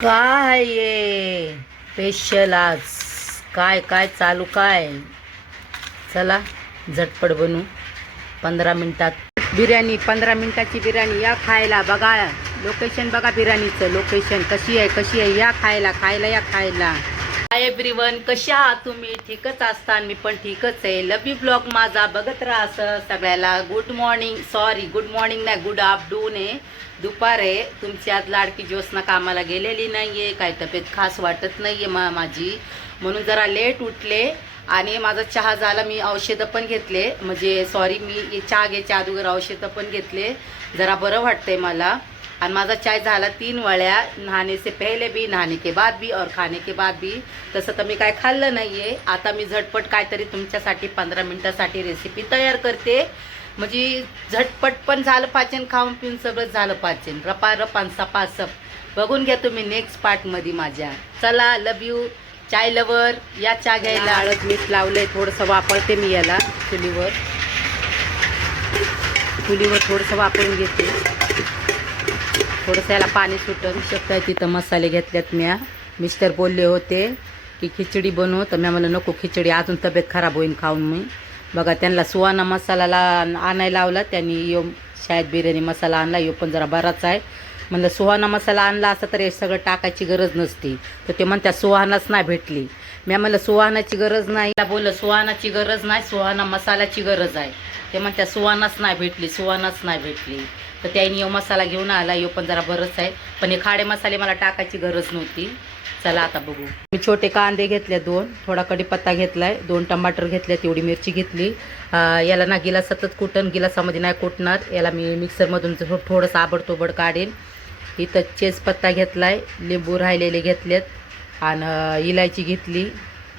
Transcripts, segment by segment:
काय ये स्पेशल आज काय काय चालू काय. चला झटपट बनवू 15 मिनिटात बिर्याणी. 15 मिनिटाची बिर्याणी या खायला. बघा लोकेशन, बघा बिर्याणीचं लोकेशन कशी आहे या खायला या खायला. हाय एव्हरीवन, कशी आहात तुम्ही? ठीकच असता, मी पण ठीकच आहे. लव यू ब्लॉग माझा बघत राहा. असं सगळ्याला good morning, sorry good morning नाही, गुड आफ्टरनून आहे, दुपार आहे. तुमची आज लाडकी ज्योत्स्ना कामाला गेलेली नाही आहे, काही तब्येत खास वाटत नाही आहे माझी, म्हणून जरा लेट उठले आणि माझा चहा झाला. मी औषधं पण घेतले, म्हणजे सॉरी मी चहा घ्यायच्या अगोदर औषधं पण घेतले, जरा बरं वाटतंय मला. और माझा चाय झाला 3 वेळा, नहाने से पहले भी, नहाने के बाद भी और खाने के बाद भी. तसं तर मी काय खाल्लं नाही आहे. आता मी झटपट काहीतरी तुमच्यासाठी 15 मिनिटासाठी रेसिपी तयार करते, म्हणजे झटपट पण झालं पाहिजे, खाऊन पिऊन सगळं झालं पाहिजे, रपारप आणि सपासप. बघून घ्या तुम्ही नेक्स्ट पार्टमध्ये माझ्या. चला, लव यू चाय लवर. या चहा घ्यायला हळद मीठ लावलंय, थोडंसं वापरते मी याला चुलीवर थोडंसं वापरून घेते. थोडंसं याला पाणी सुटून शकताय. तिथं मसाले घेतल्यात म्या. मिस्टर बोलले होते की खिचडी बनव, तर मी म्हणलं नको खिचडी, अजून तब्येत खराब होईल खाऊन. मी बघा त्यांना सुहाना मसाला आणायला लावला त्यांनी. यो शायद बिर्याणी मसाला आणला, यो पण जरा बराच आहे. म्हणलं सुहाना मसाला आणला असता तर हे सगळं टाकायची गरज नसती, तर ते म्हणत्या सुहानाच नाही भेटली. मी म्हणलं सुहानाची गरज नाही, बोललं सुहानाची गरज नाही, सुहाना मसाल्याची गरज आहे. ते म्हणत्या सुहानाच नाही भेटली. तर त्याने यो मसाला घेऊन आला, यो पण जरा बरंच आहे, पण हे खाडे मसाले मला टाकायची गरज नव्हती. चला आता बघू. मी छोटे कांदे घेतले 2, थोडा कढीपत्ता घेतलाय, 2 टमाटर घेतले, तेवढी मिरची घेतली. याला ना गिलास सतत कुटन, गिलासामध्ये नाही कुटणार याला. मी मिक्सरमधून थोडंसं आबडतोबड काढेन. इथं चेजपत्ता घेतलाय, लिंबू राहिलेले घेतलेत, आणि इलायची घेतली,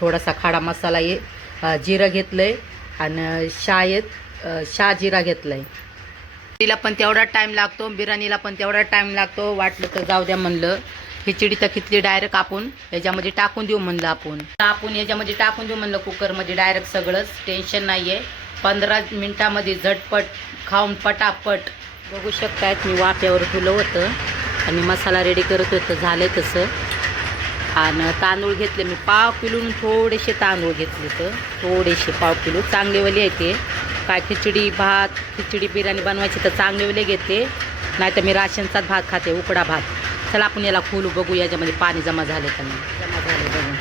थोडासा खाडा मसाला जिरं घेतलंय, आणि शहा जिरा घेतलाय. खिचडीला पण तेवढा टाईम लागतो, बिर्याणीला पण तेवढा टाईम लागतो. वाटलं तर जाऊ द्या म्हणलं, खिचडी तर खिचडी डायरेक्ट आपण याच्यामध्ये टाकून देऊ म्हणलं. आपण याच्यामध्ये टाकून देऊ म्हणलं, कुकरमध्ये डायरेक्ट सगळंच, टेन्शन नाही आहे. 15 मिनिटामध्ये झटपट खाऊन पटापट. बघू शकतायत मी वाफ्यावर ठेवलं होतं आणि मसाला रेडी करत होतं, झालं तसं. आणि तांदूळ घेतले मी पाव किलोनं, थोडेसे तांदूळ घेतले, तर थोडेसे पाव किलो चांगलेवाले येते. काय खिचडी बिर्याणी बनवायची तर चांगलेवाले घेते, नाही तर मी राशनचाच भात खाते, उकडा भात. चला आपण याला खोलू, बघू याच्यामध्ये पाणी जमा झाले का नाही. जमा झाले बघू.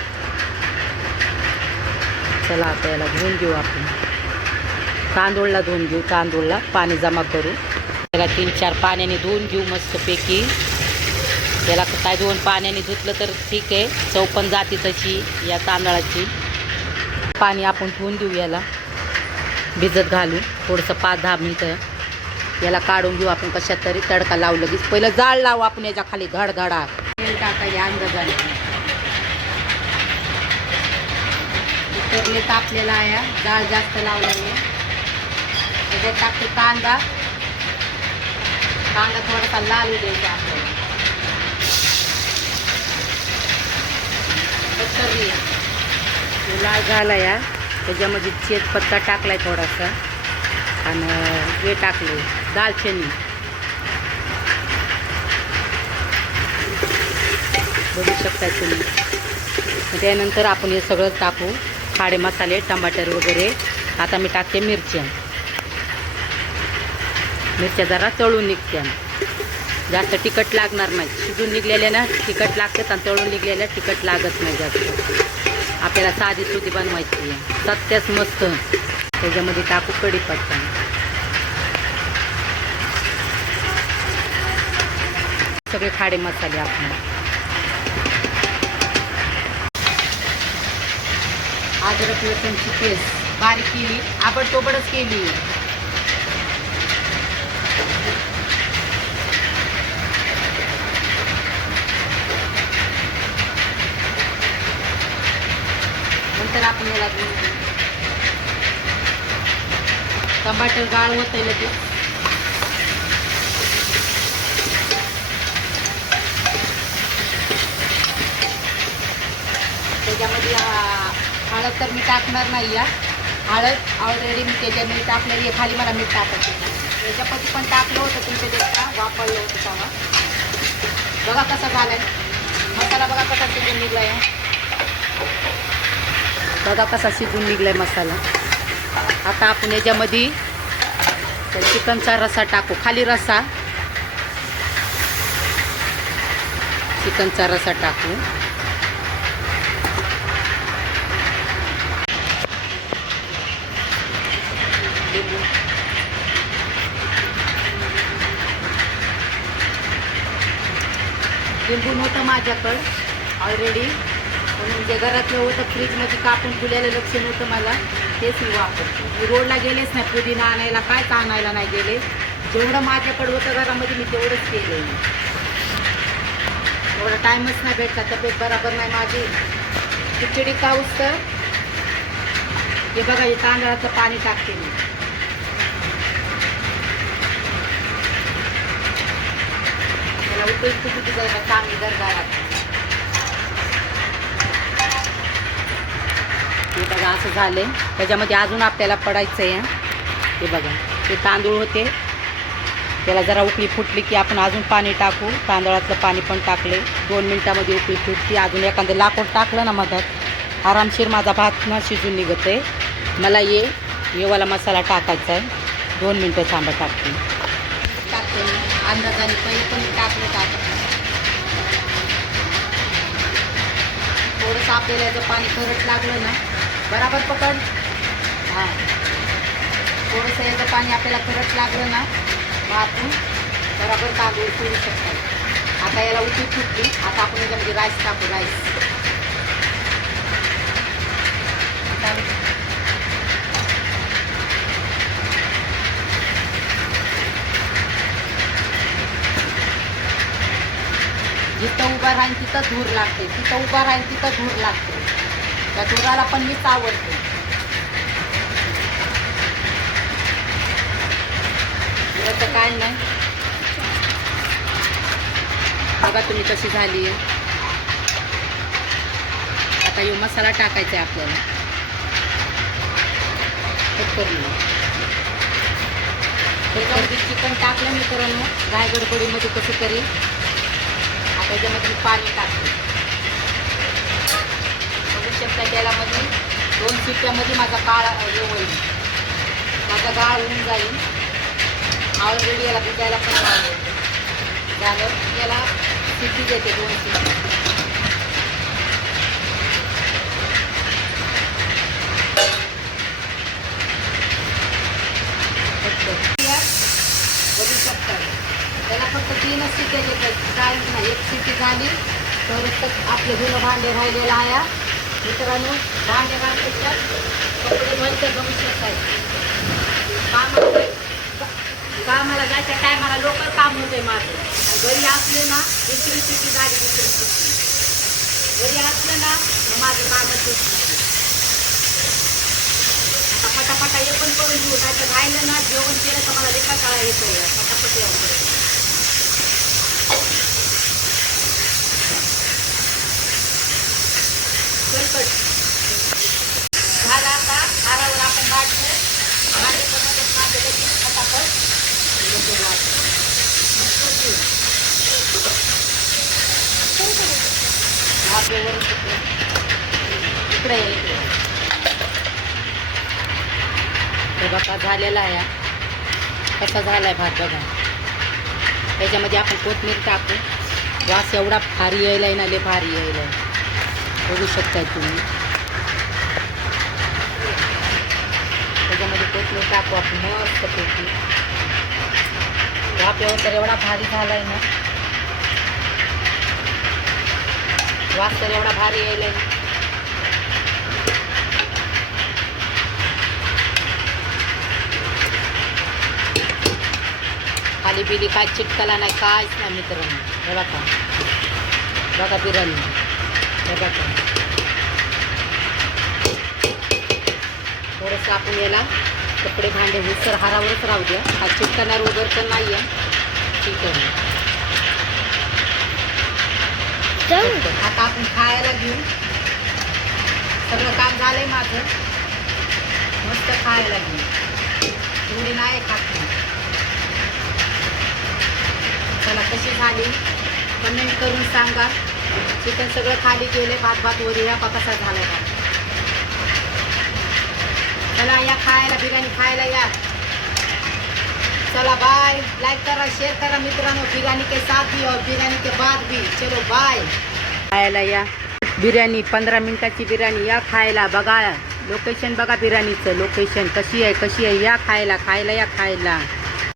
चला आता याला धुवून घेऊ आपण, तांदूळला धुवून घेऊ, तांदूळला पाणी जमा करू. त्याला 3-4 पाण्याने धुवून घेऊ मस्तपैकी. याला काय 2 पाण्याने धुतलं तर ठीक आहे, चव पण जाते तशी या तांदळाची. पाणी आपण धुवून देऊ, याला भिजत घालू थोडंसं 5-10 मिनटं. याला काढून घेऊ आपण कशात तरी, तडका लावू लगेच. पहिलं जाळ लावू आपण याच्या खाली, धडधडा तेल टाकायचे अंदाजाने. उतरले तापलेला आहे, जाळ जास्त लावल्याने. त्याच्यात टाकते कांदा थोडासा लाल होऊ द्यायचा आपल्याला. लाल झाला या, त्याच्यामध्ये तेजपत्ता टाकलाय थोडासा, आणि हे टाकले दालचिनी. बघू शकता तुम्ही. त्यानंतर आपण हे सगळं टाकू, खाडे मसाले, टमाटर वगैरे. आता मी टाकते मिरच्या जरा तळून निघत्या, जास्त तिखट लागणार नाही. शिजून निघलेल्या ना तिखट लागतात, आणि तळून निघलेल्या तिखट लागत नाही जास्त. आपल्याला साधी सुधी बनवायची आहे, सत्याच मस्त. त्याच्यामध्ये टाकू कढीपत्ता, सगळे खाडे मसाले आपण. अद्रक लसूणची पेस्ट बारीक केली, आबडतोबडच केली. नंतर आपण याला टमाटर गाळ होत आहे लगेच. त्याच्यामध्ये हळद तर मी टाकणार नाही या. हळद ऑलरेडी मी त्याच्यामध्ये टाकलेली आहे, खाली मला मीठ टाकायचं. त्याच्यापैकी पण टाकलं होतं तुमच्या देखता, वापरलं होतं तेव्हा. बघा कसं झालं आहे. निघलाय, बघा कसा शिजून निघलाय मसाला. आता आपण याच्यामध्ये चिकनचा रस्सा टाकू, खाली रस्सा, चिकनचा रस्सा टाकू. लिंबू नव्हतं माझ्याकडं ऑलरेडी, म्हणून जे घरातलं होतं फ्रीजमध्ये कापून ठेवलेलं लक्ष नव्हतं मला, तेच मी वापरतो. मी रोडला गेलेच नाही पुदिना आणायला, कायच आणायला नाही गेले. जेवढं माझ्याकडं होतं घरामध्ये मी तेवढंच केलं. एवढा टाईमच नाही भेटला, तब्येत बरोबर नाही माझी. खिचडी खाऊस तर हे बघा, हे तांदळाचं पाणी टाकते मी. त्याला उपयुक्त किती करायला चांगली दरगारात. हे बघा असं झाले. त्याच्यामध्ये अजून आपल्याला पडायचं आहे. हे बघा ते तांदूळ होते, त्याला जरा उकळी फुटली की आपण अजून पाणी टाकू. तांदळातलं पाणी पण टाकले, 2 मिनटामध्ये उकळी फुटली. अजून एखादं लाकूड टाकलं ना मधात, आरामशीर माझा भात ना शिजून निघत आहे. मला येवाला मसाला टाकायचा आहे. 2 मिनटं थांबा टाकते. अंदाजाने पहिले पण टाकलं. थोडंसं आपल्याला याचं पाणी खरट लागलं ना, बराबर पकड. हां, थोडंसं याचं पाणी आपल्याला खरट लागलं ना, मग आपण बराबर तांदूळ करू शकतो. आता याला उकळी फुटली. आता आपण याच्यामध्ये राईस टाकू. राईस जिथं उभा राहीन तिथं धूर लागते, तिथं उभा राहीन तिथं धूर लागते. त्या धुराला पण मीच आवडते. धुराचं काय नाही. बघा तुम्ही कशी झाली आहे. आता यो मसाला टाकायचा आहे आपल्याला. त्याच्यामध्ये चिकन टाकलं मित्रांनो, रायगडबडीमध्ये कसं तरी. त्याच्यामध्ये पाणी टाकते. बघू शकता तेलामध्ये 2 शिट्ट्यामध्ये माझा काळा हे होईल, माझा गाळ होऊन जाईल. ऑलरेडी याला भिजायला पण झालं. याला शिट्टी देते 2 शिट्टी. बघू शकता त्याला फक्त 3च शिट्ट्या देतात, काय नाही. 1 शिट्टी झाली तर आपलं जुनं भांडे राहिलेलं आहे मित्रांनो. भांडे घालतात, कपडे धुवायचे. बघू शकताय कामाला जायच्या टायमाला लोकल काम होते माझं. घरी असले ना दुसरी शिट्टी झाली, दुसरी शिट्टी. घरी असलं ना मग माझं कामच होत नाही. आता पटापटा हे पण करून घेऊ. त्याचं राहिलं ना, जेवण केलं तर मला लेखा काळा येतो. पटापट येऊन झाला. आता आरावर आपण वाटतो. भांडे बनवत माझं लगेच फटाफट आपल्यावर इकडे हे बघा झालेला आहे. कसा झाला आहे भात बघा. त्याच्यामध्ये आपण कोथिंबीर टाकू. वास एवढा भारी यायला आहे ना, लय भारी यायला आहे. बघू शकताय तुम्ही. त्याच्यामध्ये कोथिंबीर टाकू आपण मस्त पैकी. आपल्यावर तर एवढा भारी झाला आहे ना, वास तर एवढा भारी यायला आहे. खाली बिली काय चिटकला नाही, काहीच नाही मित्रांनो. हे बघा बघा बिर्याणी. हे बघा थोडंसं आपण याला कपडे भांडे हुसर हारावरच राहू द्या. हा चिटकणार वगैरे तर नाही आहे. ठीक आहे. आता आपण खायला घेऊ. सगळं काम झालंय माझं. मस्त खायला घेऊ. एवढी नाही खात. चला कशी झाली कमेंट करून सांगा. चिकन सगळं खाली गेले, भात भात वरी ह्या कसा झाला का. चला या खायला, बिर्याणी खायला या. चला बाय. लाइक करा, शेअर करा मित्रांनो. बिर्याणी के साथ भी और बिर्याणी के बाद भी. चलो बाय. खायला या. बिर्याणी 15 मिनिटाची बिर्याणी या खायला. बघा लोकेशन, बघा बिर्याणीचं लोकेशन कशी आहे या खायला या खायला.